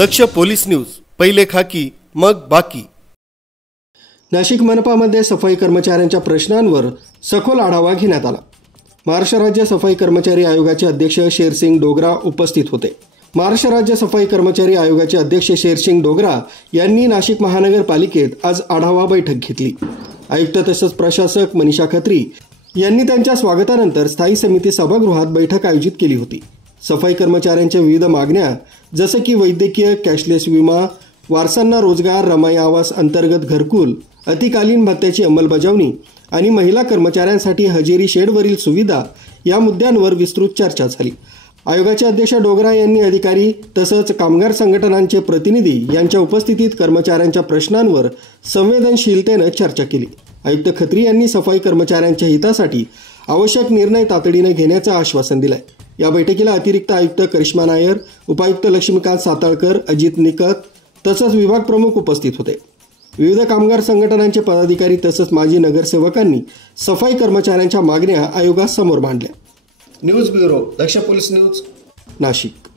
दक्ष police news, पहिले खाकी मग बाकी। नाशिक मनपामध्ये सफाई कर्मचाऱ्यांच्या प्रश्नांवर सखोल आढावा घेण्यात आला। महाराष्ट्र राज्य सफाई कर्मचारी आयोगाचे अध्यक्ष शेरसिंग डोगरा उपस्थित होते। महाराष्ट्र राज्य सफाई कर्मचारी आयोगाचे अध्यक्ष शेरसिंग डोगरा यांनी नाशिक महानगरपालिकेत आज आढावा बैठक घेतली। आयुक्त तसेच प्रशासक मनीषा खत्री यांनी त्यांच्या स्वागतानंतर स्थायी समिती सभागृहात बैठक आयोजित केली होती। सफाई कर्मचाऱ्यांच्या विविध मागण्या जसे की वैद्यकीय, कॅशलेस विमा, वारसांना रोजगार, रमाई आवास अंतर्गत घरकुल, अतिकालीन भत्त्याची अंमलबजावणी आणि महिला कर्मचाऱ्यांसाठी हजेरी शेडवरील सुविधा या मुद्द्यांवर विस्तृत चर्चा झाली। आयोगाचे अध्यक्ष डोगरा यांनी अधिकारी तसंच कामगार संघटनांचे प्रतिनिधी यांच्या उपस्थितीत कर्मचाऱ्यांच्या प्रश्नांवर संवेदनशीलतेने चर्चा केली। आयुक्त खत्री यांनी सफाई कर्मचाऱ्यांच्या हितासाठी आवश्यक निर्णय तातडीने घेण्याचे आश्वासन दिले। या बैठकीला अतिरिक्त आयुक्त करिश्मा नायर, उपायुक्त लक्ष्मीकांत साताळकर, अजित निकत तसंच विभाग प्रमुख उपस्थित होते। विविध कामगार संघटनांचे पदाधिकारी तसंच माजी नगरसेवकांनी सफाई कर्मचाऱ्यांच्या मागण्या आयोगासमोर मांडल्या। न्यूज ब्युरो, दक्ष पोलीस न्यूज, नाशिक।